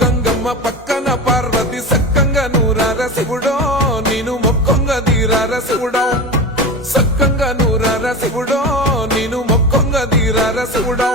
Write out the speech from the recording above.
గంగమ్మ పక్కన పార్వతి సక్కంగా నూరార శివుడో నేను మొక్కంగా తీరార శివుడో సక్కంగా నూరార శివుడో నేను మొక్కంగా తీరార శివుడో